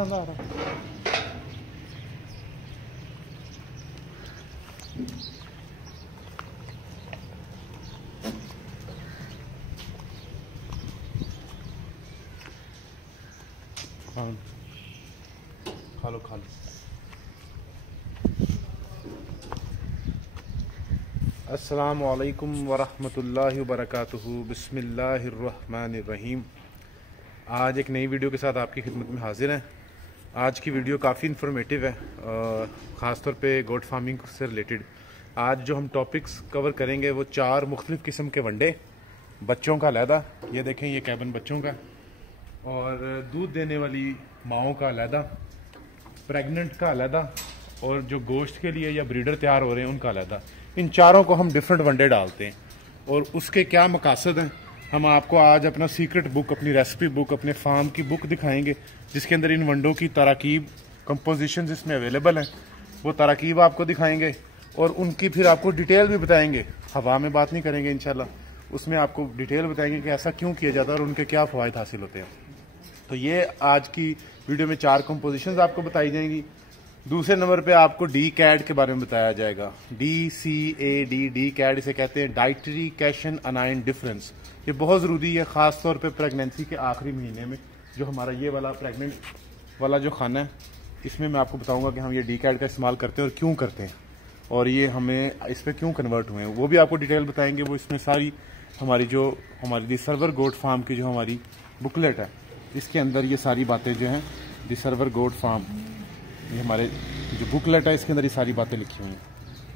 पसंद आ रहा। हाँ खा लो खा लो। अस्सलामु अलैकुम वरहमतुल्लाहि वबरकातुहू। बिस्मिल्लाहिर्रहमानिर्रहीम। आज एक नई वीडियो के साथ आपकी खिदमत में हाजिर हैं। आज की वीडियो काफ़ी इन्फॉर्मेटिव है, ख़ास तौर पे गोट फार्मिंग से रिलेटेड। आज जो हम टॉपिक्स कवर करेंगे वो 4 मुख्तलिफ़ किस्म के वनडे, बच्चों का अलहदा, ये देखें ये कैबन बच्चों का, और दूध देने वाली माओं का अलहदा, प्रेग्नेंट का अलहदा, और जो गोश्त के लिए या ब्रीडर तैयार हो रहे हैं उनका अलहदा। इन चारों को हम डिफरेंट वनडे डालते हैं और उसके क्या मकासद हैं हम आपको आज अपना सीक्रेट बुक, अपनी रेसिपी बुक, अपने फार्म की बुक दिखाएंगे, जिसके अंदर इन वनडों की तराकीब, कंपोजिशन इसमें अवेलेबल हैं, वो तराकीब आपको दिखाएंगे और उनकी फिर आपको डिटेल भी बताएंगे। हवा में बात नहीं करेंगे इंशाल्लाह, उसमें आपको डिटेल बताएंगे कि ऐसा क्यों किया जाता है और उनके क्या फ़वाइद हासिल होते हैं। तो ये आज की वीडियो में 4 कंपोजिशंस आपको बताई जाएंगी। दूसरे नंबर पे आपको डी कैड के बारे में बताया जाएगा। DCAD, डी कैड इसे कहते हैं, डाइटरी कैशन अनाइन डिफरेंस। ये बहुत ज़रूरी है, ख़ास तौर पे प्रेगनेंसी के आखिरी महीने में। जो हमारा ये वाला प्रेग्नेंट वाला जो खाना है, इसमें मैं आपको बताऊंगा कि हम ये डी कैड का इस्तेमाल करते हैं और क्यों करते हैं, और ये हमें इस पर क्यों कन्वर्ट हुए हैं वो भी आपको डिटेल बताएंगे। वो इसमें सारी हमारी दी सर्वर गोट फार्म की जो हमारी बुकलेट है, इसके अंदर ये सारी बातें जो हैं, दी सर्वर गोट फार्म, ये हमारे जो बुकलेट है इसके अंदर ये सारी बातें लिखी हुई हैं।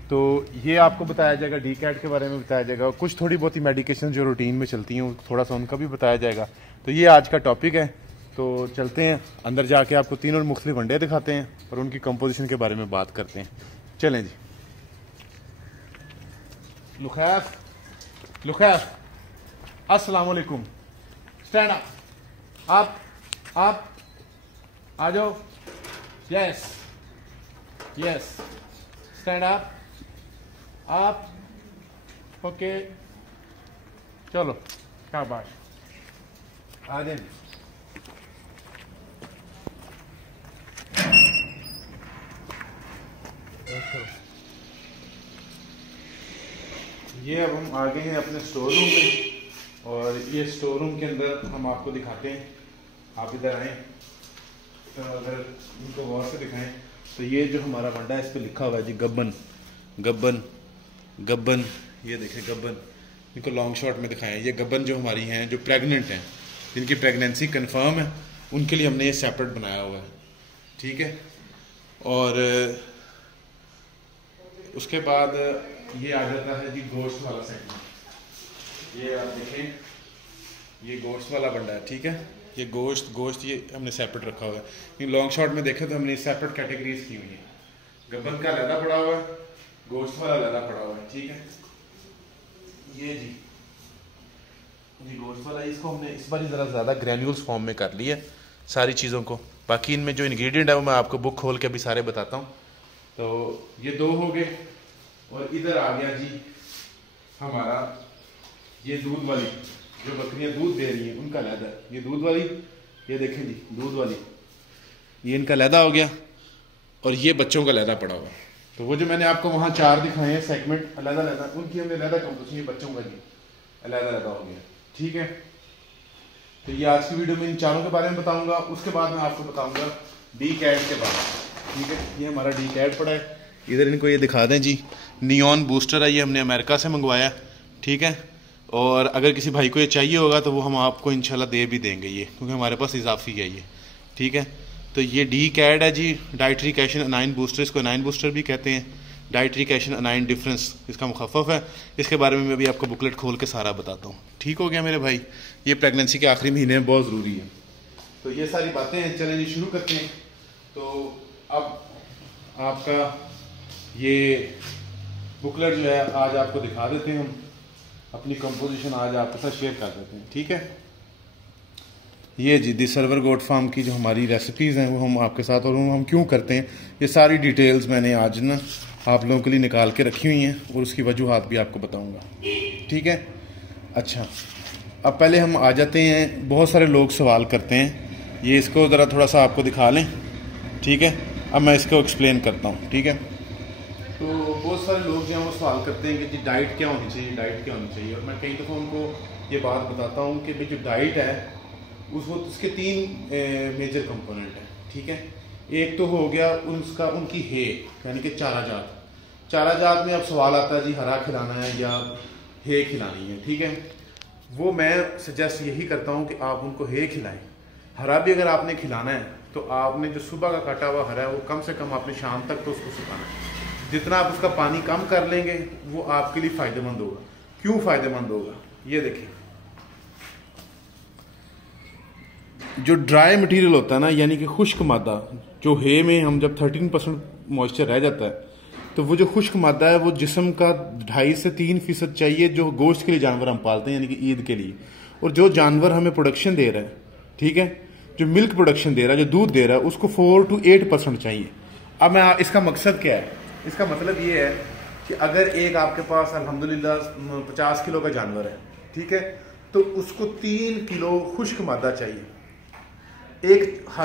तो ये आपको बताया जाएगा, डी कैट के बारे में बताया जाएगा, कुछ थोड़ी बहुत ही मेडिकेशन जो रूटीन में चलती हैं थोड़ा सा उनका भी बताया जाएगा। तो ये आज का टॉपिक है। तो चलते हैं अंदर, जाके आपको 3 और मुख्तलिफ वनडे दिखाते हैं और उनकी कंपोजिशन के बारे में बात करते हैं। चलें जी। लुखैफ अस्सलाम वालेकुम। स्टैंड अप, आप आ जाओ। यस स्टैंड अप, ओके चलो शाबाश, आ जाए। ये अब हम आ गए हैं अपने स्टोर रूम में, और ये स्टोर रूम के अंदर हम आपको दिखाते हैं। आप इधर आए तो अगर इनको गौर से दिखाएं तो ये जो हमारा वंडा है इस पर लिखा हुआ है जी गब्बन गब्बन गब्बन। ये देखें गब्बन, इनको लॉन्ग शॉट में दिखाएं। ये गब्बन जो हमारी हैं, जो प्रेग्नेंट हैं, जिनकी प्रेगनेंसी कंफर्म है, उनके लिए हमने ये सेपरेट बनाया हुआ है, ठीक है। और उसके बाद ये आ जाता है जी गोश्त वाला सेगमेंट। ये आप देखें, ये गोश्त वाला बंडा है, ठीक है। ये गोश्त ये हमने सेपरेट रखा हुआ है। इन लॉन्ग शॉट में देखें तो हमने सेपरेट कैटेगरीज की हुई है। गब्बन का अलग पड़ा हुआ है, गोश्त वाला अलग पड़ा हुआ है, ठीक है। ये जी गोश्त वाला, इसको हमने इस बार ज़रा ज़्यादा ग्रैन्यूल्स फॉर्म में कर लिया सारी चीज़ों को। बाकी इनमें जो इंग्रेडिएंट है वो मैं आपको बुक खोल के अभी सारे बताता हूँ। तो ये 2 हो गए, और इधर आ गया जी हमारा ये दूध वाली, जो बकरियां दूध दे रही हैं उनका लहदा। ये दूध वाली, ये देखें जी दूध वाली, ये इनका लहदा हो गया, और ये बच्चों का लहदा पड़ा हुआ। तो वो जो मैंने आपको वहाँ 4 दिखाए हैं सेगमेंट अलहदा, उनकी हमने लहदा कंपोजिशन, ये बच्चों का जी अलहदा हो गया, ठीक है। तो ये आज की वीडियो में इन चारों के बारे में बताऊंगा। उसके बाद मैं आपको बताऊंगा डी कैट के बारे में, ठीक है। ये हमारा डी कैट पड़ा है इधर, इनको ये दिखा दें जी। नियॉन बूस्टर है, ये हमने अमेरिका से मंगवाया, ठीक है। और अगर किसी भाई को ये चाहिए होगा तो वो हम आपको इंशाल्लाह दे भी देंगे ये, क्योंकि हमारे पास इजाफी है ये, ठीक है। तो ये डी कैड है जी, डाइटरी कैशन अनाइन बूस्टर, इसको अनाइन बूस्टर भी कहते हैं। डाइटरी कैशन अनाइन डिफरेंस इसका मुखफ़फ़ है। इसके बारे में मैं भी आपको बुकलेट खोल के सारा बताता हूँ, ठीक हो गया मेरे भाई। ये प्रेगनेंसी के आखिरी महीने में बहुत ज़रूरी है। तो ये सारी बातें हैं, चलें जी शुरू करते हैं। तो अब आपका ये बुकलेट जो है आज आपको दिखा देते हैं, हम अपनी कंपोजिशन आज आपके साथ शेयर कर देते हैं, ठीक है। ये जी दी सर्वर गोट फार्म की जो हमारी रेसिपीज़ हैं वो हम आपके साथ, और हम क्यों करते हैं, ये सारी डिटेल्स मैंने आज ना आप लोगों के लिए निकाल के रखी हुई हैं, और उसकी वजूहात भी आपको बताऊंगा, ठीक है। अच्छा, अब पहले हम आ जाते हैं। बहुत सारे लोग सवाल करते हैं ये इसको ज़रा थोड़ा सा आपको दिखा लें, ठीक है। अब मैं इसको एक्सप्लेन करता हूँ, ठीक है। तो बहुत सारे लोग जो हैं वो सवाल करते हैं कि जी डाइट क्या होनी चाहिए, डाइट क्या होनी चाहिए। और मैं कई दफ़ा उनको ये बात बताता हूँ कि भाई जो डाइट है उसके 3 मेजर कंपोनेंट हैं, ठीक है। एक तो हो गया उनकी हे, यानी कि चारा जात में अब सवाल आता है जी हरा खिलाना है या हे खिलानी है, ठीक है। वो मैं सजेस्ट यही करता हूँ कि आप उनको हे खिलाएं। हरा भी अगर आपने खिलाना है तो आपने जो सुबह का काटा हुआ हरा है वो कम से कम आपने शाम तक तो उसको सुखाना है। जितना आप उसका पानी कम कर लेंगे वो आपके लिए फ़ायदेमंद होगा। क्यों फ़ायदेमंद होगा, ये देखिए, जो ड्राई मटेरियल होता है ना, यानी कि खुश्क मादा, जो हे में हम जब 13% मॉइस्चर रह जाता है तो वो जो खुश्क मादा है वो जिस्म का 2.5 से 3% चाहिए, जो गोश्त के लिए जानवर हम पालते हैं, यानी कि ईद के लिए। और जो जानवर हमें प्रोडक्शन दे रहा है, ठीक है, जो मिल्क प्रोडक्शन दे रहा है, जो दूध दे रहा है, उसको 4 to 8% चाहिए। अब मैं इसका मकसद क्या है, इसका मतलब ये है कि अगर एक आपके पास अल्हम्दुलिल्लाह 50 किलो का जानवर है, ठीक है, तो उसको 3 किलो खुश्क मादा चाहिए। एक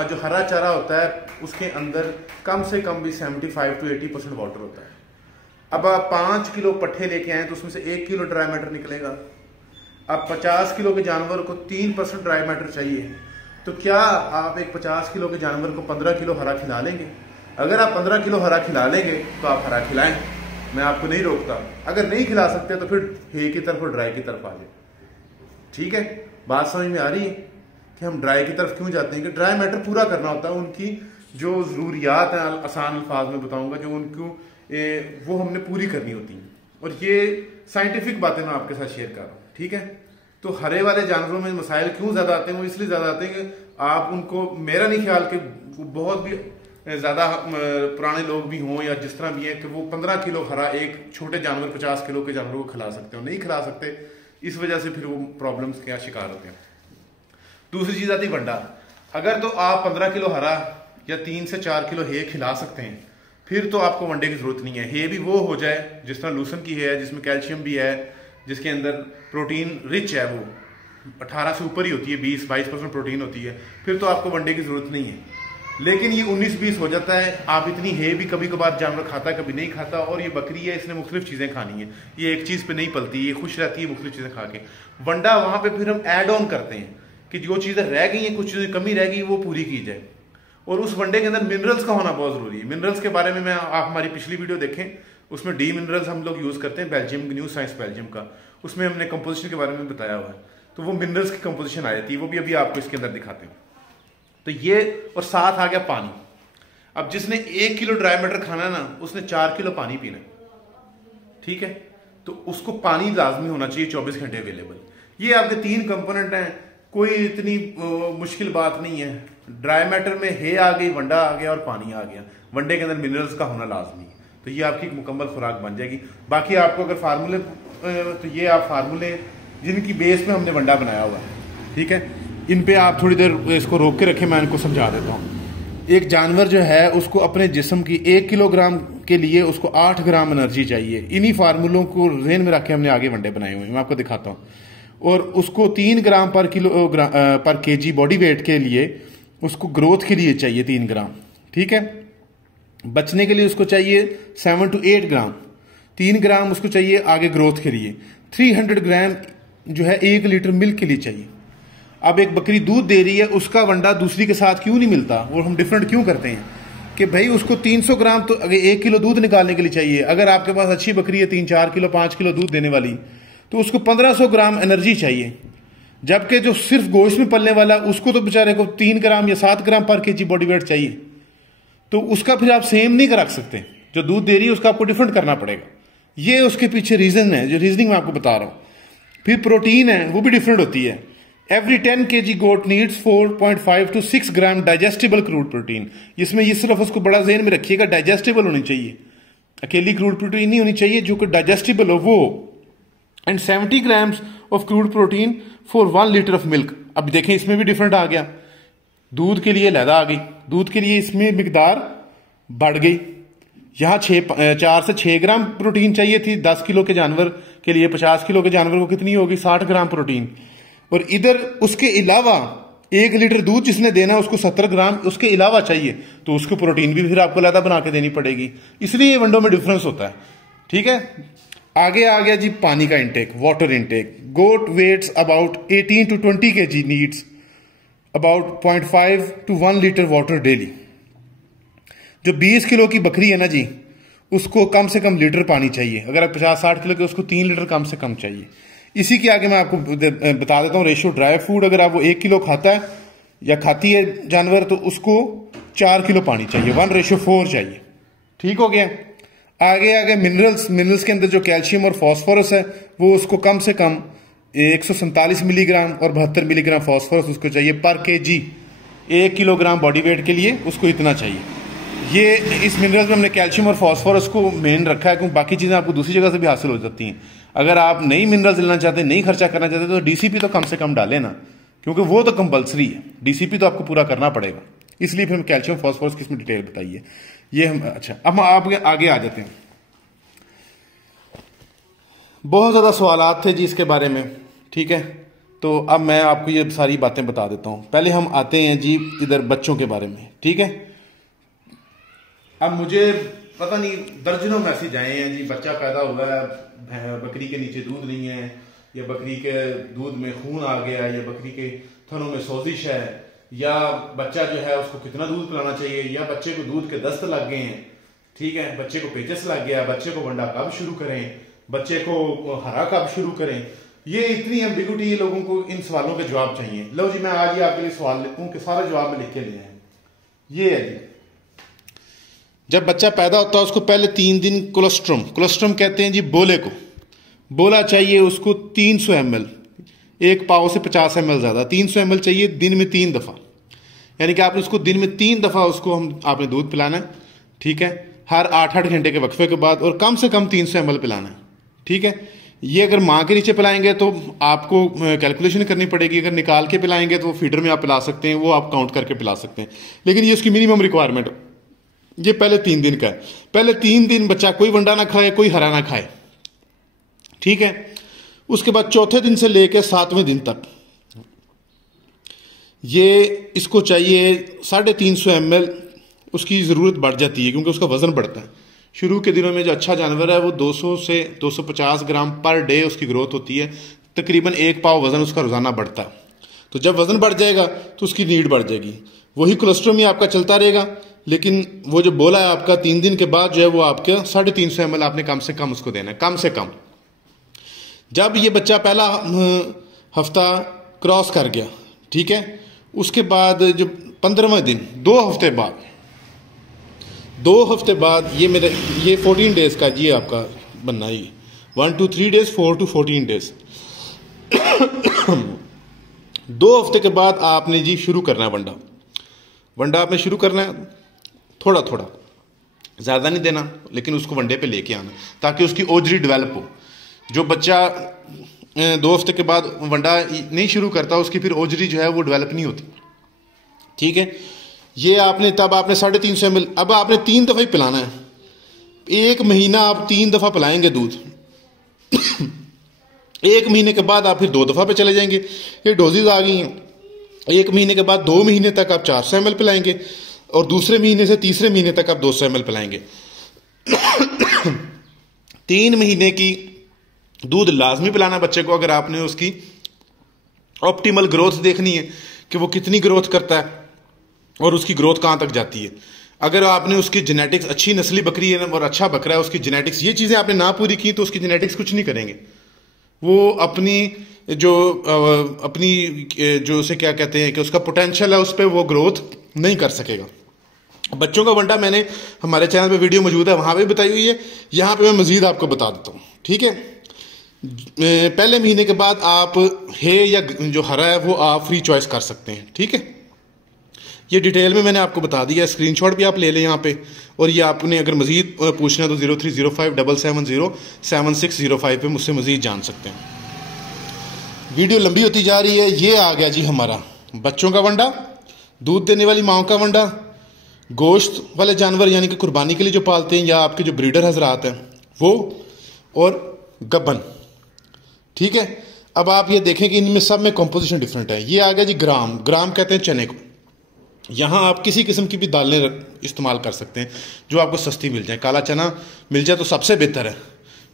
जो हरा चारा होता है उसके अंदर कम से कम भी 75 to 80% वाटर होता है। अब आप 5 किलो पट्ठे लेके आए तो उसमें से 1 किलो ड्राई मैटर निकलेगा। अब 50 किलो के जानवर को 3% ड्राई मैटर चाहिए, तो क्या आप एक 50 किलो के जानवर को 15 किलो हरा खिला लेंगे? अगर आप 15 किलो हरा खिला लेंगे तो आप हरा खिलाएं, मैं आपको नहीं रोकता। अगर नहीं खिला सकते तो फिर हे की तरफ और ड्राई की तरफ आ जाए, ठीक है। बात समझ में आ रही है कि हम ड्राई की तरफ क्यों जाते हैं? कि ड्राई मैटर पूरा करना होता है, उनकी जो ज़रूरियात हैं, आसान अल्फाज में बताऊंगा, जो उनको वो हमने पूरी करनी होती हैं। और ये साइंटिफिक बातें मैं आपके साथ शेयर कर रहा हूँ, ठीक है। तो हरे वाले जानवरों में मसाइल क्यों ज़्यादा आते हैं? वो इसलिए ज़्यादा आते हैं कि आप उनको, मेरा नहीं ख्याल कि बहुत भी ज़्यादा पुराने लोग भी हों या जिस तरह भी है कि वो 15 किलो हरा एक छोटे जानवर 50 किलो के जानवर को खिला सकते हो, नहीं खिला सकते। इस वजह से फिर वो प्रॉब्लम्स का शिकार होते हैं। दूसरी चीज़ आती वंडा। अगर तो आप 15 किलो हरा या 3 से 4 किलो हे खिला सकते हैं, फिर तो आपको वनडे की जरूरत नहीं है। हे भी वो हो जाए जिस तरह लूसन की है, जिसमें कैल्शियम भी है, जिसके अंदर प्रोटीन रिच है, वो 18 से ऊपर ही होती है, 20-22% प्रोटीन होती है, फिर तो आपको वनडे की जरूरत नहीं है। लेकिन ये 19-20 हो जाता है, आप इतनी हे भी कभी कभार जानवर खाता है, कभी नहीं खाता। और ये बकरी है, इसने मुख्तलिफ चीज़ें खानी है, ये एक चीज़ पे नहीं पलती, ये खुश रहती है मुख्तलिफ चीज़ें खा के। वंडा वहाँ पे फिर हम ऐड ऑन करते हैं कि जो चीज़ें रह गई हैं, कुछ चीज़ें कमी रह गई, वो पूरी की जाए। और उस वनडे के अंदर मिनरल्स का होना बहुत ज़रूरी है। मिनरल्स के बारे में आप हमारी पिछली वीडियो देखें, उसमें डी मिनरल्स हम लोग यूज़ करते हैं, बेल्जियम न्यू साइंस बेल्जियम का, उसमें हमने कंपोजिशन के बारे में बताया हुआ है। तो वो मिनरल्स की कंपोजिशन आ जाती है, वो भी अभी आपको इसके अंदर दिखाते हैं। तो ये, और साथ आ गया पानी। अब जिसने 1 किलो ड्राई मैटर खाना है ना, उसने 4 किलो पानी पीना है, ठीक है। तो उसको पानी लाजमी होना चाहिए 24 घंटे अवेलेबल। ये आपके 3 कंपोनेंट हैं, कोई इतनी मुश्किल बात नहीं है। ड्राई मैटर में हे आ गई, वंडा आ गया और पानी आ गया। वनडे के अंदर मिनरल्स का होना लाजमी है, तो ये आपकी मुकम्मल खुराक बन जाएगी। बाकी आपको अगर फार्मूले, तो ये आप फार्मूले जिनकी बेस पे हमने वंडा बनाया हुआ है, ठीक है, इन पे आप थोड़ी देर इसको रोक के रखें, मैं इनको समझा देता हूँ। एक जानवर जो है उसको अपने जिस्म की 1 किलोग्राम के लिए उसको 8 ग्राम एनर्जी चाहिए। इन्हीं फार्मूलों को ज़हन में रख के हमने आगे वनडे बनाए हुए हैं, मैं आपको दिखाता हूँ। और उसको 3 ग्राम पर केजी बॉडी वेट के लिए उसको ग्रोथ के लिए चाहिए 3 ग्राम, ठीक है। बचने के लिए उसको चाहिए 7 to 8 ग्राम, 3 ग्राम उसको चाहिए आगे ग्रोथ के लिए। 300 ग्राम जो है 1 लीटर मिल्क के लिए चाहिए। अब एक बकरी दूध दे रही है, उसका वंडा दूसरी के साथ क्यों नहीं मिलता, और हम डिफरेंट क्यों करते हैं कि भाई उसको 300 ग्राम तो 1 किलो दूध निकालने के लिए चाहिए। अगर आपके पास अच्छी बकरी है 3-4 किलो 5 किलो दूध देने वाली, तो उसको 1500 ग्राम एनर्जी चाहिए। जबकि जो सिर्फ गोश्त में पलने वाला, उसको तो बेचारे को 3 ग्राम या 7 ग्राम पर केजी बॉडी वेट चाहिए। तो उसका फिर आप सेम नहीं रख सकते, जो दूध दे रही है उसका आपको डिफरेंट करना पड़ेगा। ये उसके पीछे रीजन है, जो रीजनिंग मैं आपको बता रहा हूं। फिर प्रोटीन है, वो भी डिफरेंट होती है। Every 10 kg goat needs 4.5 to 6 gram digestible crude protein. इसमें ये सिर्फ उसको बड़ा ज़हन में रखिएगा, डाइजेस्टेबल होनी चाहिए, अकेली क्रूड प्रोटीन नहीं होनी चाहिए, जो कि डाइजेस्टेबल हो वो। And 70 grams of crude protein for 1 litre of milk. अब देखें इसमें भी डिफरेंट आ गया, दूध के लिए लहदा आ गई, दूध के लिए इसमें मिकदार बढ़ गई। यहाँ 4 से 6 ग्राम प्रोटीन चाहिए थी 10 किलो के जानवर के लिए, 50 किलो के जानवर को कितनी होगी 60 ग्राम प्रोटीन। और इधर उसके अलावा 1 लीटर दूध जिसने देना है उसको 70 ग्राम उसके अलावा चाहिए, तो उसको प्रोटीन भी फिर आपको अलग बना के देनी पड़ेगी, इसलिए ये विंडो में डिफरेंस होता है। ठीक है, आगे आ गया जी पानी का intake, water intake. Goat weighs about 18 to 20 kg needs about 0.5 to 1 litre water daily. जो 20 किलो की बकरी है ना जी, उसको कम से कम लीटर पानी चाहिए। अगर आप 50-60 किलो के, उसको 3 लीटर कम से कम चाहिए। इसी के आगे मैं आपको बता देता हूँ रेशियो ड्राई फूड। अगर आप वो 1 किलो खाता है या खाती है जानवर, तो उसको 4 किलो पानी चाहिए, 1:4 चाहिए। ठीक हो गया। आगे आगे मिनरल्स के अंदर जो कैल्शियम और फॉस्फोरस है, वो उसको कम से कम 147 मिलीग्राम और 72 मिलीग्राम फॉस्फोरस उसको चाहिए पर केजी। 1 किलोग्राम बॉडी वेट के लिए उसको इतना चाहिए। ये इस मिनरल्स में हमने कैल्शियम और फॉस्फोरस को मेन रखा है, क्योंकि बाकी चीज़ें आपको दूसरी जगह से भी हासिल हो जाती हैं। अगर आप नई मिनरल्स लेना चाहते हैं, नहीं खर्चा करना चाहते, तो डीसीपी तो कम से कम डालें ना, क्योंकि वो तो कंपलसरी है। डीसीपी तो आपको पूरा करना पड़ेगा, इसलिए फिर हम कैल्शियम फॉस्फोरस की इसमें डिटेल बताइए। ये हम अच्छा, अब हम आप आगे आ जाते हैं। बहुत ज़्यादा सवालात थे जी इसके बारे में। ठीक है, तो अब मैं आपको ये सारी बातें बता देता हूँ। पहले हम आते हैं जी इधर बच्चों के बारे में। ठीक है, अब मुझे पता नहीं दर्जनों मैसेज आए हैं जी, बच्चा पैदा हुआ है, बकरी के नीचे दूध नहीं है, या बकरी के दूध में खून आ गया, या बकरी के थनों में सोजिश है, या बच्चा जो है उसको कितना दूध पिलाना चाहिए, या बच्चे को दूध के दस्त लग गए हैं। ठीक है, बच्चे को पेचस लग गया, बच्चे को वंडा कब शुरू करें, बच्चे को हरा कब शुरू करें। ये इतनी एम्बिगुइटी, लोगों को इन सवालों के जवाब चाहिए। लो जी, मैं आज ही आपके लिए सवाल लिखूं कि सारे जवाब में लिख के लिए हैं। ये है जी, जब बच्चा पैदा होता है उसको पहले 3 दिन कोलेस्ट्रम कहते हैं जी बोले को। बोला चाहिए उसको 300 ml, 1 पाव से 50 ml ज्यादा, 300 ml चाहिए दिन में 3 दफा। यानी कि आपने उसको दिन में 3 दफा उसको आपने दूध पिलाना है। ठीक है, हर 8-8 घंटे के वक्फे के बाद, और कम से कम 300 ml पिलाना है। ठीक है, ये अगर माँ के नीचे पिलाएंगे तो आपको कैलकुलेशन करनी पड़ेगी, अगर निकाल के पिलाएंगे तो फीडर में आप पिला सकते हैं, वो आप काउंट करके पिला सकते हैं, लेकिन ये उसकी मिनिमम रिक्वायरमेंट। ये पहले 3 दिन का है। पहले 3 दिन बच्चा कोई वंडा ना खाए, कोई हरा ना खाए। ठीक है, उसके बाद चौथे दिन से लेकर 7वें दिन तक ये इसको चाहिए 350 ml। उसकी ज़रूरत बढ़ जाती है क्योंकि उसका वजन बढ़ता है। शुरू के दिनों में जो अच्छा जानवर है वो 200 से 250 ग्राम पर डे उसकी ग्रोथ होती है। तकरीबन 1 पाव वजन उसका रोजाना बढ़ता है। तो जब वजन बढ़ जाएगा तो उसकी नीड बढ़ जाएगी। वही कोलेस्ट्रॉल ही आपका चलता रहेगा, लेकिन वो जो बोला है आपका 3 दिन के बाद जो है वो आपके 350 ml आपने कम से कम उसको देना है, कम से कम। जब ये बच्चा पहला हफ्ता क्रॉस कर गया, ठीक है, उसके बाद जो 15वें दिन 2 हफ्ते बाद 2 हफ्ते बाद ये 14 डेज का जी आपका बनना ही 1 to 3 days 4 to 14 days 2 हफ्ते के बाद आपने जी शुरू करना है वंडा आपने शुरू करना है, थोड़ा थोड़ा, ज़्यादा नहीं देना, लेकिन उसको वनडे पे लेके आना ताकि उसकी ओजरी डेवलप हो। जो बच्चा 2 हफ्ते के बाद वंडा नहीं शुरू करता उसकी फिर ओजरी जो है वो डेवलप नहीं होती। ठीक है, ये आपने 350 ml, अब आपने 3 दफ़ा ही पिलाना है। 1 महीना आप 3 दफ़ा पिलाएंगे दूध 1 महीने के बाद आप फिर 2 दफ़ा पे चले जाएंगे। ये डोजेज आ गई हैं। 1 महीने के बाद 2 महीने तक आप 400 ml पिलाएंगे और दूसरे महीने से तीसरे महीने तक आप 200 ml पिलाएंगे। 3 महीने की दूध लाजमी पिलाना बच्चे को अगर आपने उसकी ऑप्टिमल ग्रोथ देखनी है कि वो कितनी ग्रोथ करता है और उसकी ग्रोथ कहाँ तक जाती है। अगर आपने उसकी जेनेटिक्स, अच्छी नस्ली बकरी है और अच्छा बकरा है, उसकी जेनेटिक्स, ये चीज़ें आपने ना पूरी की तो उसकी जेनेटिक्स कुछ नहीं करेंगे। वो अपनी जो उसे क्या कहते हैं कि उसका पोटेंशियल है उस पर वो ग्रोथ नहीं कर सकेगा। बच्चों का वंडा मैंने हमारे चैनल पे वीडियो मौजूद है, वहाँ पे बताई हुई है, यहाँ पे मैं मजीद आपको बता देता हूँ। ठीक है, पहले महीने के बाद आप है या जो हरा है वो आप फ्री चॉइस कर सकते हैं। ठीक है, ये डिटेल में मैंने आपको बता दिया, स्क्रीनशॉट भी आप ले लें यहाँ पे, और ये आपने अगर मजीद पूछना तो 030577070605 पे मुझसे मजीद जान सकते हैं। वीडियो लंबी होती जा रही है। ये आ गया जी हमारा बच्चों का वंडा, दूध देने वाली माओ का वंडा, गोश्त वाले जानवर यानी कि कुर्बानी के लिए जो पालते हैं या आपके जो ब्रीडर हजरात हैं वो, और गबन। ठीक है, अब आप ये देखें कि इनमें सब में कंपोजिशन डिफरेंट है। ये आ गया जी ग्राम, ग्राम कहते हैं चने को। यहाँ आप किसी किस्म की भी दालें इस्तेमाल कर सकते हैं जो आपको सस्ती मिल जाए। काला चना मिल जाए तो सबसे बेहतर है।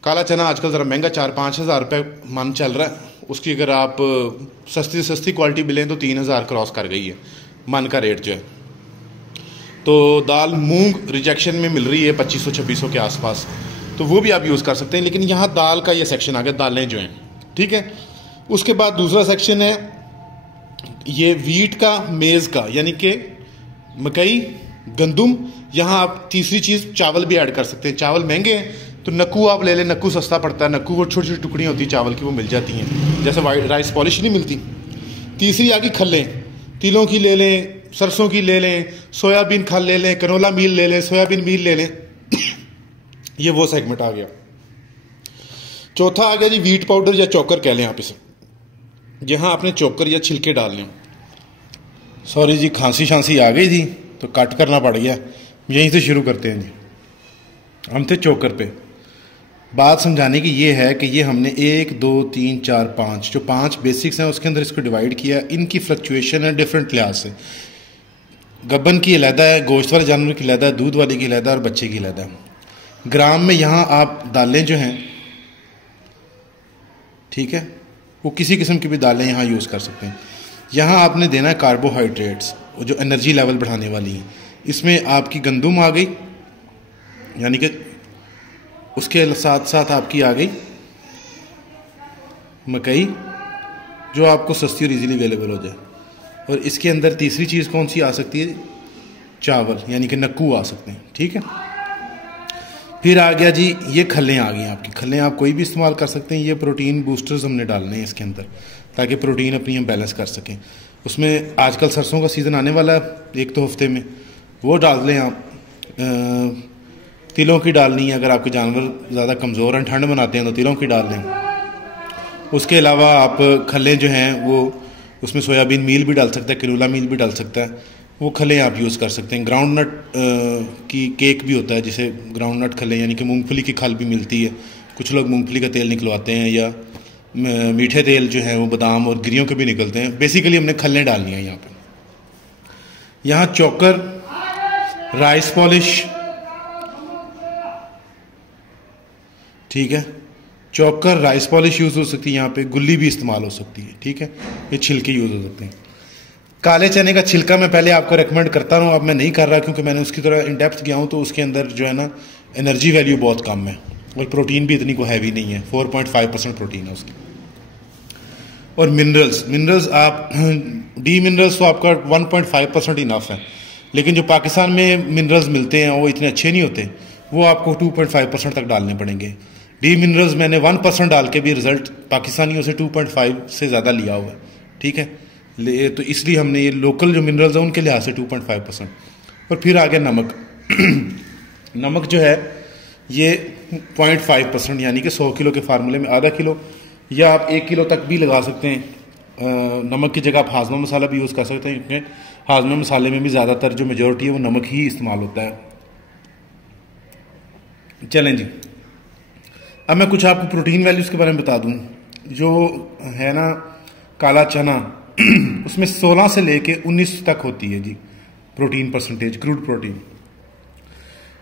काला चना आजकल ज़रा महंगा 4-5 हज़ार रुपये मन चल रहा है, उसकी अगर आप सस्ती से सस्ती क्वालिटी मिलें तो 3,000 क्रॉस कर गई है मन का रेट जो है। तो दाल मूंग रिजेक्शन में मिल रही है 2500-2600 के आसपास, तो वो भी आप यूज़ कर सकते हैं। लेकिन यहाँ दाल का ये सेक्शन आ गया, दालें जो हैं, ठीक है। उसके बाद दूसरा सेक्शन है ये वीट का, मेज़ का, यानी कि मकई, गंदुम। यहाँ आप तीसरी चीज़ चावल भी ऐड कर सकते हैं। चावल महंगे हैं तो नक्कू आप ले लें, नक्कू सस्ता पड़ता है। नक्कू वो छोटी छोटी टुकड़ियाँ होती हैं चावल की, वो मिल जाती हैं, जैसे वाइट राइस पॉलिश नहीं मिलती। तीसरी आ गई खल्लें, तिलों की ले लें, सरसों की ले लें, सोयाबीन खल ले लें, कनोला मील ले लें, सोयाबीन मील ले लें। ये वो सेगमेंट आ गया। चौथा आ गया जी व्हीट पाउडर या चोकर कह लें आप इसे। जहाँ आपने चोकर या छिलके डालने हो। सॉरी जी, खांसी शांसी आ गई थी तो कट करना पड़ गया। यहीं से शुरू करते हैं जी। हम थे चोकर पे। बात समझाने की ये है कि ये हमने 1 2 3 4 5 जो 5 बेसिक्स हैं उसके अंदर इसको डिवाइड किया। इनकी फ्लक्चुएशन है डिफरेंट लिहाज से। गब्बन की अलहदा है, गोश्त वाले जानवर की अलहदा है, दूध वाले की अलहदा है और बच्चे की अलहदा है। ग्राम में यहाँ आप दालें जो हैं, ठीक है, वो किसी किस्म की भी दालें यहाँ यूज़ कर सकते हैं। यहाँ आपने देना है कार्बोहाइड्रेट्स, जो एनर्जी लेवल बढ़ाने वाली हैं। इसमें आपकी गंदुम आ गई, यानी कि उसके साथ साथ आपकी आ गई मकई, जो आपको सस्ती और इजीली अवेलेबल हो जाए। और इसके अंदर तीसरी चीज़ कौन सी आ सकती है? चावल, यानी कि नक्कू आ सकते हैं, ठीक है। फिर आ गया जी ये खल्लें आ गई आपकी। खल्लें आप कोई भी इस्तेमाल कर सकते हैं। ये प्रोटीन बूस्टर्स हमने डालने हैं इसके अंदर, ताकि प्रोटीन अपनी हम बैलेंस कर सकें। उसमें आजकल सरसों का सीज़न आने वाला है 1-2 हफ्ते में, वो डाल लें आप। तिलों की डालनी है, अगर आपके जानवर ज़्यादा कमज़ोर हैं, ठंड बनाते हैं तो तिलों की डाल लें। उसके अलावा आप खल्लें जो हैं वो उसमें सोयाबीन मील भी डाल सकता है, कनोला मील भी डाल सकता है, वो खल्लें आप यूज़ कर सकते हैं। ग्राउंड नट की केक भी होता है, जिसे ग्राउंड नट खल्लें, यानी कि मूंगफली की खल भी मिलती है। कुछ लोग मूंगफली का तेल निकलवाते हैं, या मीठे तेल जो है वो बादाम और गिरियों के भी निकलते हैं। बेसिकली हमने खल्लें डालनी है यहाँ पर। यहाँ चोकर, राइस पॉलिश, ठीक है, चोकर राइस पॉलिश यूज़ हो सकती है। यहाँ पे गुल्ली भी इस्तेमाल हो सकती है, ठीक है। ये छिलके यूज़ हो सकते हैं। काले चने का छिलका मैं पहले आपको रेकमेंड करता हूँ, अब मैं नहीं कर रहा क्योंकि मैंने उसकी तरह इन डेप्थ गया हूँ, तो उसके अंदर जो है ना एनर्जी वैल्यू बहुत कम है और प्रोटीन भी इतनी को हैवी नहीं है। 4.5% प्रोटीन है उसकी। और मिनरल्स आप डी मिनरल्स तो आपका 1.5% इनफ है, लेकिन जो पाकिस्तान में मिनरल्स मिलते हैं वो इतने अच्छे नहीं होते, वो आपको 2.5% तक डालने पड़ेंगे। डी मिनरल्स मैंने 1% डाल के भी रिजल्ट पाकिस्तानियों से 2.5 से ज़्यादा लिया हुआ है, ठीक है। तो इसलिए हमने ये लोकल जो मिनरल्स हैं उनके लिहाज से 2.5%। और फिर आ गया नमक। नमक जो है ये 0.5%, यानी कि 100 किलो के फार्मूले में आधा किलो, या आप 1 किलो तक भी लगा सकते हैं। नमक की जगह आप हाजमा मसाला भी यूज़ कर सकते हैं, क्योंकि हाजमा मसाले में भी ज़्यादातर जो मेजोरिटी है वो नमक ही इस्तेमाल होता है। चलें जी, अब मैं कुछ आपको प्रोटीन वैल्यूज़ के बारे में बता दूं। जो है ना काला चना, उसमें 16 से लेके 19 तक होती है जी प्रोटीन परसेंटेज, क्रूड प्रोटीन।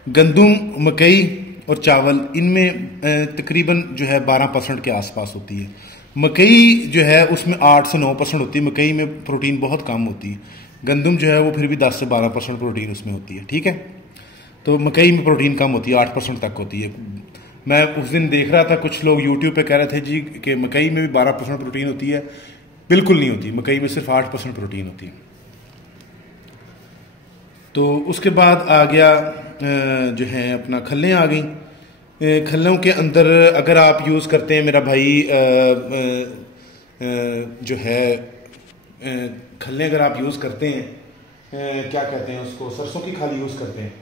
गंदुम, मकई और चावल, इनमें तकरीबन जो है 12% के आसपास होती है। मकई जो है उसमें 8 से 9% होती है। मकई में प्रोटीन बहुत कम होती है। गंदुम जो है वो फिर भी 10 से 12% प्रोटीन उसमें होती है, ठीक है। तो मकई में प्रोटीन कम होती है, 8% तक होती है। मैं उस दिन देख रहा था कुछ लोग यूट्यूब पे कह रहे थे जी कि मकई में भी 12% प्रोटीन होती है। बिल्कुल नहीं होती, मकई में सिर्फ 8% प्रोटीन होती है। तो उसके बाद आ गया जो है अपना खल्लें आ गई। खल्लों के अंदर अगर आप यूज़ करते हैं, मेरा भाई जो है खल्लें अगर आप यूज़ करते हैं, क्या कहते हैं उसको, सरसों की खल यूज़ करते हैं,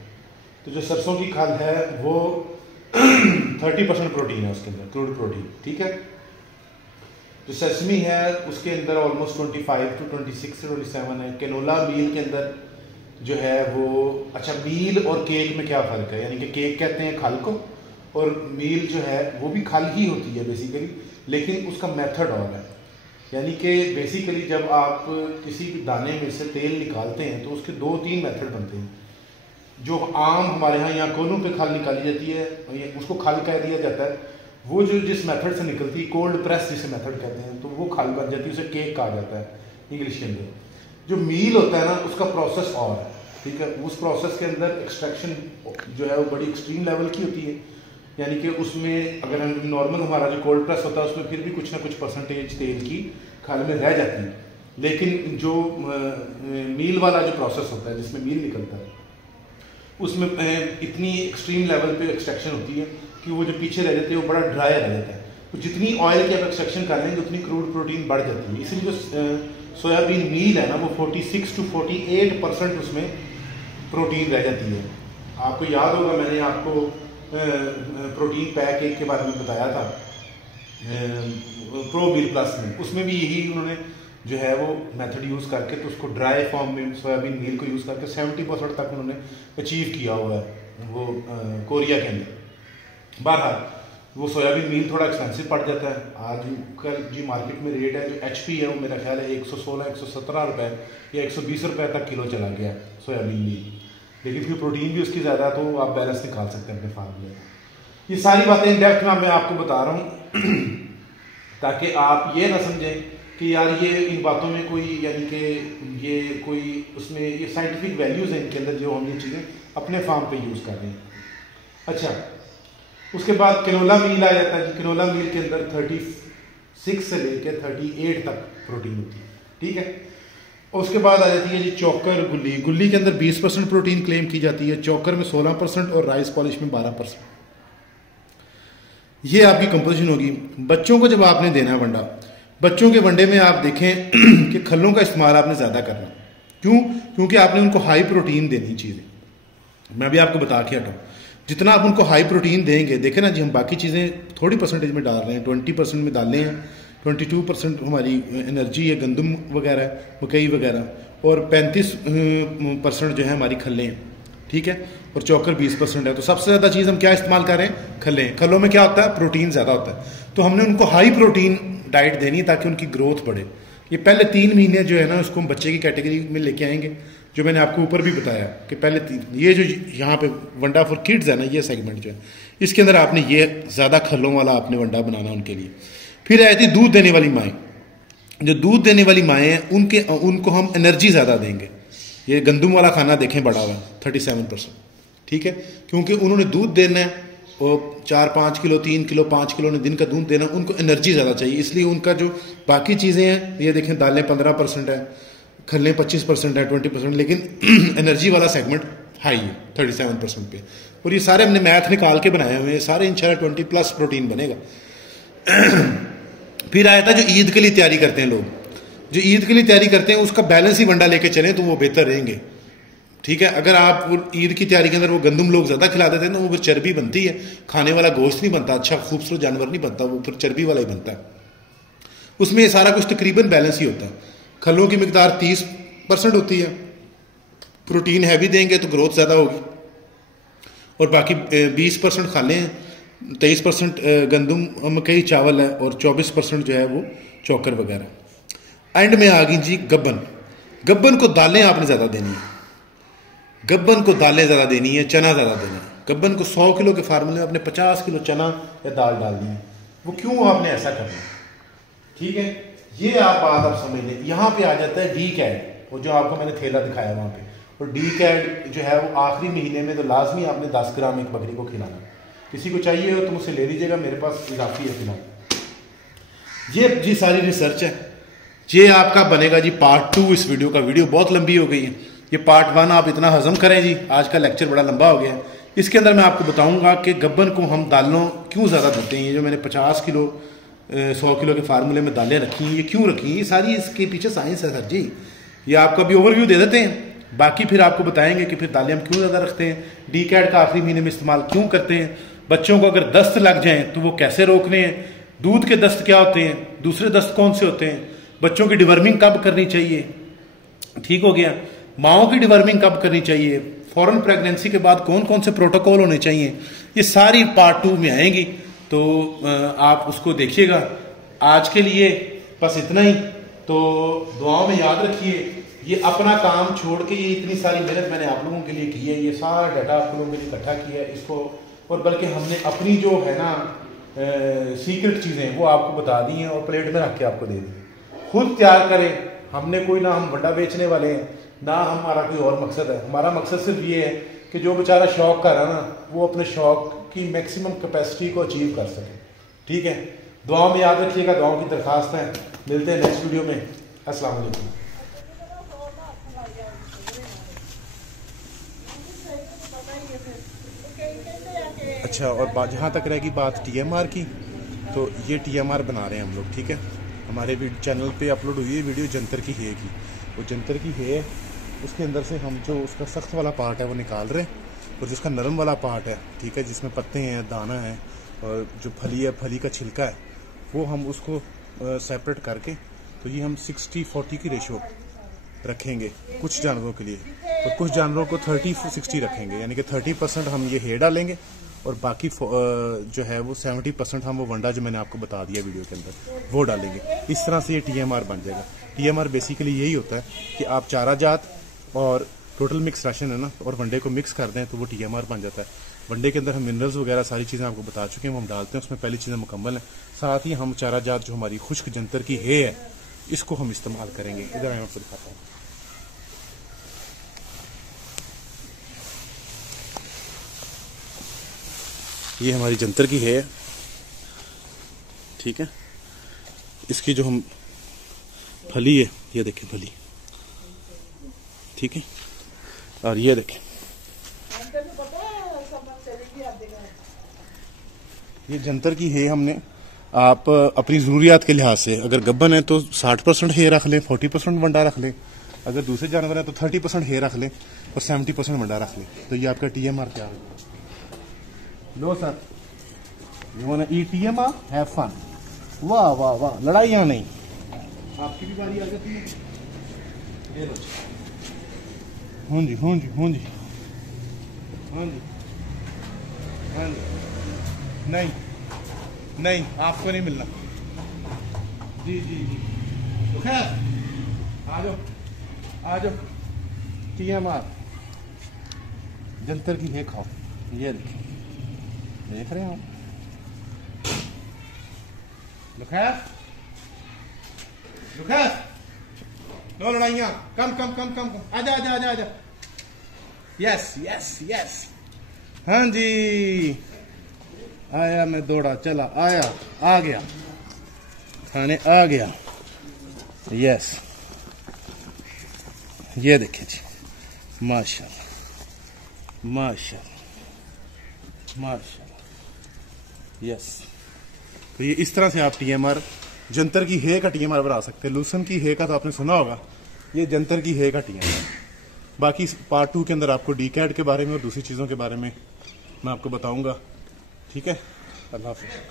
तो जो सरसों की खल है वो 30% प्रोटीन है उसके अंदर, क्रूड प्रोटीन, ठीक है। जो सेसमी है उसके अंदर ऑलमोस्ट 25 to 26 से 27 है। कैनोला मील के अंदर जो है वो, अच्छा मील और केक में क्या फ़र्क है, यानी कि केक कहते हैं खल को, और मील जो है वो भी खल ही होती है बेसिकली, लेकिन उसका मेथड और है। यानी कि बेसिकली जब आप किसी भी दाने में से तेल निकालते हैं तो उसके 2-3 मेथड बनते हैं। जो आम हमारे यहाँ कोनों पे खल निकाली जाती है, उसको खल कह दिया जाता है। वो जो जिस मेथड से निकलती है, कोल्ड प्रेस जिसे मेथड कहते हैं, तो वो खल बन जाती है, उसे केक कहा जाता है इंग्लिश के अंदर। जो मील होता है ना, उसका प्रोसेस और है, ठीक है। उस प्रोसेस के अंदर एक्सट्रैक्शन जो है वो बड़ी एक्सट्रीम लेवल की होती है। यानी कि उसमें अगर हम नॉर्मल हमारा जो कोल्ड प्रेस होता है उसमें फिर भी कुछ ना कुछ परसेंटेज तेल की खाल में रह जाती है, लेकिन जो मील वाला जो प्रोसेस होता है जिसमें मील निकलता है उसमें इतनी एक्सट्रीम लेवल पे एक्सट्रैक्शन होती है कि वो जो पीछे रह जाते हैं वो बड़ा ड्राई रह जाता है। तो जितनी ऑयल की आप एक्सट्रैक्शन कर लेंगे उतनी क्रूड प्रोटीन बढ़ जाती है। इसलिए जो सोयाबीन मील है ना, वो 46 to 48% उसमें प्रोटीन रह जाती है। आपको याद होगा मैंने आपको प्रोटीन पैक एक के बारे में बताया था प्रो मील प्लस में, उसमें भी यही उन्होंने जो है वो मेथड यूज़ करके तो उसको ड्राई फॉर्म में सोयाबीन मील को यूज़ करके 70% तक उन्होंने अचीव किया हुआ है वो कोरिया के अंदर। बहरहाल वो सोयाबीन मील थोड़ा एक्सपेंसिव पड़ जाता है। आज कल जी मार्केट में रेट है जो HP है वो मेरा ख्याल है 116-117 रुपये या 120 रुपये तक किलो चला गया सोयाबीन मील। लेकिन फिर प्रोटीन भी उसकी ज़्यादा, तो आप बैलेंस निकाल सकते हैं अपने फार्म में। ये सारी बातें इन डेप्थ में मैं आपको बता रहा हूँ ताकि आप ये ना समझें कि यार ये इन बातों में कोई यानी कि ये कोई उसमें ये साइंटिफिक वैल्यूज़ हैं इनके अंदर जो हम ये चीज़ें अपने फार्म पे यूज़ कर रहे हैं। अच्छा, उसके बाद कैनोला मील आ जाता है। कैनोला मील के अंदर 36 से लेकर 38 तक प्रोटीन होती है, ठीक है। और उसके बाद आ जाती है जी चोकर गुल्ली। गुल्ली के अंदर 20% प्रोटीन क्लेम की जाती है, चोकर में 16% और राइस पॉलिश में 12%। ये आपकी कंपोजिशन होगी। बच्चों को जब आपने देना वंडा, बच्चों के वंडे में आप देखें कि खलों का इस्तेमाल आपने ज़्यादा करना। क्यों? क्योंकि आपने उनको हाई प्रोटीन देनी चीज़ें। मैं भी आपको बता के हटाऊँ, जितना आप उनको हाई प्रोटीन देंगे, देखें ना जी हम बाकी चीज़ें थोड़ी परसेंटेज में डाल रहे हैं, 20% में डाल रहे हैं, 22% हमारी एनर्जी है, गंदम वगैरह, मकई वगैरह, और 35% जो है हमारी खलें हैं, ठीक है, और चोकर 20% है। तो सबसे ज़्यादा चीज़ हम क्या इस्तेमाल कर रहे हैं? खलें। खलों में क्या होता है? प्रोटीन ज़्यादा होता है। तो हमने उनको हाई प्रोटीन डाइट देनी है ताकि उनकी ग्रोथ बढ़े। ये पहले 3 महीने जो है ना उसको हम बच्चे की कैटेगरी में लेके आएंगे, जो मैंने आपको ऊपर भी बताया कि पहले 3, ये जो यहाँ पे वंडा फॉर किड्स है ना, ये सेगमेंट जो है इसके अंदर आपने ये ज़्यादा खलों वाला आपने वंडा बनाना उनके लिए। फिर आई थी दूध देने वाली माएँ। जो दूध देने वाली माएँ हैं उनको हम एनर्जी ज़्यादा देंगे। ये गंदम वाला खाना देखें बड़ा हुआ 37%, ठीक है, क्योंकि उन्होंने दूध देना है और 4-5 किलो 3 किलो 5 किलो ने दिन का दूध देना, उनको एनर्जी ज़्यादा चाहिए। इसलिए उनका जो बाकी चीज़ें हैं ये देखें, दालें 15% है, खलें 25% है, 20%, लेकिन एनर्जी वाला सेगमेंट हाई है 37% पे। और ये सारे हमने मैथ निकाल के बनाए हुए हैं, सारे इंशाल्लाह 20+ प्रोटीन बनेगा। फिर आया था जो ईद के लिए तैयारी करते हैं लोग, जो ईद के लिए तैयारी करते हैं उसका बैलेंस ही वंडा लेके चलें तो वो बेहतर रहेंगे, ठीक है। अगर आप वो ईद की तैयारी के अंदर वो गंदम लोग ज़्यादा खिला देते हैं तो वो फिर चर्बी बनती है, खाने वाला गोश्त नहीं बनता, अच्छा खूबसूरत जानवर नहीं बनता, वो फिर चर्बी वाला ही बनता है। उसमें सारा कुछ तकरीबन बैलेंस ही होता है। खलों की मिकदार 30% होती है, प्रोटीन हैवी देंगे तो ग्रोथ ज़्यादा होगी, और बाकी 20% खालें हैं, 23% गंदम मकई चावल है, और 24% जो है वो चोकर वगैरह। एंड में आ गई जी गब्बन। गब्बन को दालें आपने ज़्यादा देनी है, गब्बन को दालें ज़्यादा देनी है, चना ज़्यादा देना है। गब्बन को 100 किलो के फार्मूले में आपने 50 किलो चना या दाल डालनी है। वो क्यों आपने ऐसा करना है, ठीक है, ये आप बात आप समझ लें। यहाँ पे आ जाता है डी कैड, और जो आपको मैंने थैला दिखाया वहाँ पे, और डी कैड जो है वो आखिरी महीने में तो लाजमी आपने 10 ग्राम एक बकरी को खिलाना। किसी को चाहिए हो तो मुझसे ले लीजिएगा, मेरे पास इजाफी है फिलहाल। ये जी सारी रिसर्च है। ये आपका बनेगा जी पार्ट 2 इस वीडियो का। वीडियो बहुत लंबी हो गई है, ये पार्ट 1 आप इतना हजम करें जी, आज का लेक्चर बड़ा लंबा हो गया है। इसके अंदर मैं आपको बताऊंगा कि गब्बन को हम दालों क्यों ज़्यादा देते हैं। ये जो मैंने 50 किलो 100 किलो के फार्मूले में दालें रखी हैं, ये क्यों रखी हैं, ये सारी इसके पीछे साइंस है सर जी। ये आपका भी ओवरव्यू दे देते हैं, बाकी फिर आपको बताएंगे कि फिर दालें हम क्यों ज़्यादा रखते हैं, डी कैड का आखिरी महीने में इस्तेमाल क्यों करते हैं, बच्चों को अगर दस्त लग जाए तो वो कैसे रोकने हैं, दूध के दस्त क्या होते हैं, दूसरे दस्त कौन से होते हैं, बच्चों की डिवर्मिंग कब करनी चाहिए, ठीक हो गया, माओं की डिवर्मिंग कब करनी चाहिए, फॉरेन प्रेगनेंसी के बाद कौन कौन से प्रोटोकॉल होने चाहिए, ये सारी पार्ट 2 में आएंगी। तो आप उसको देखिएगा आज के लिए बस इतना ही। तो दुआओं में याद रखिए, ये अपना काम छोड़ के ये इतनी सारी मेहनत मैंने आप लोगों के लिए की है, ये सारा डाटा आप लोगों के लिए इकट्ठा किया है इसको, और बल्कि हमने अपनी जो है ना सीक्रेट चीज़ें वो आपको बता दी हैं और प्लेट में रख के आपको दे दी। खुद तैयार करें। हमने कोई ना हम वंडा बेचने वाले हैं, ना हमारा कोई और मकसद है। हमारा मकसद सिर्फ ये है कि जो बेचारा शौक कर रहा है ना, वो अपने शौक की मैक्सिमम कैपेसिटी को अचीव कर सके। ठीक है, दुआओं में याद रखिएगा, दुआओं की दरख्वास्त है। मिलते हैं नेक्स्ट वीडियो में। अस्सलाम वालेकुम। अच्छा, और जहाँ तक रहेगी बात TMR की, तो ये TMR बना रहे हैं हम लोग। ठीक है, हमारे चैनल पे अपलोड हुई है वीडियो जंतर की है की। वो जंतर की है, उसके अंदर से हम जो उसका सख्त वाला पार्ट है वो निकाल रहे हैं, और जिसका नरम वाला पार्ट है, ठीक है, जिसमें पत्ते हैं, दाना है और जो फली है, फली का छिलका है, वो हम उसको सेपरेट करके, तो ये हम 60-40 की रेशो रखेंगे कुछ जानवरों के लिए, और कुछ जानवरों को 30-60 रखेंगे। यानी कि 30% हम ये हेयर डालेंगे और बाकी जो है वो 70% हम वो वंडा जो मैंने आपको बता दिया वीडियो के अंदर वो डालेंगे। इस तरह से ये TMR बन जाएगा। TMR बेसिकली यही होता है कि आप चारा जात और टोटल मिक्स राशन है ना, और वंडे को मिक्स कर दें तो वो TMR बन जाता है। वंडे के अंदर हम मिनरल्स वगैरह सारी चीज़ें आपको बता चुके हैं, हम डालते हैं, उसमें पहली चीज़ें मुकम्मल हैं। साथ ही हम चारा जात जो हमारी खुश्क जंतर की है, इसको हम इस्तेमाल करेंगे। इधर मैं आपको दिखाता हूँ। ये हमारी जंतर की है, ठीक है। इसकी जो हम फली है, ये देखें फली, ठीक है, और ये देखें ये जंतर की है। हमने आप अपनी ज़रूरियात के लिहाज से, अगर गब्बन है तो 60% है रख लें, 40% वंडा रख लें। अगर दूसरे जानवर है तो 30% है रख लें और 70% वंडा रख लें। तो ये आपका TMR तैयार होगा। लो sir, you want to eat TMR, have fun. वाह वाह वाह, लड़ाइयाँ नहीं। आपकी भी बारी आ जाती है। ये लो, हाँ जी हाँ जी हाँ जी हाँ जी हाँ जी। नहीं नहीं, आपको नहीं मिलना। जी जी जी, तो खैर आ जाओ आ जाओ। TMR जंतर की है, खाओ। ये देखिए, देख रहे हो, नो लड़ाइयाँ, कम कम कम कम कम, आजा आजा आजा आजा। यस यस यस, हाँ जी, आया, मैं दौड़ा चला, आया, आ गया, खाने आ गया। यस, ये देखिए जी, माशाल्लाह माशाल्लाह माशाल्लाह। यस, तो ये इस तरह से आप TMR जंतर की है का TMR बना सकते हैं। लूसन की है का तो आपने सुना होगा, ये जंतर की है का TMR। बाकी पार्ट 2 के अंदर आपको DCAT के बारे में और दूसरी चीज़ों के बारे में मैं आपको बताऊंगा। ठीक है, अल्लाह हाफ़िज़।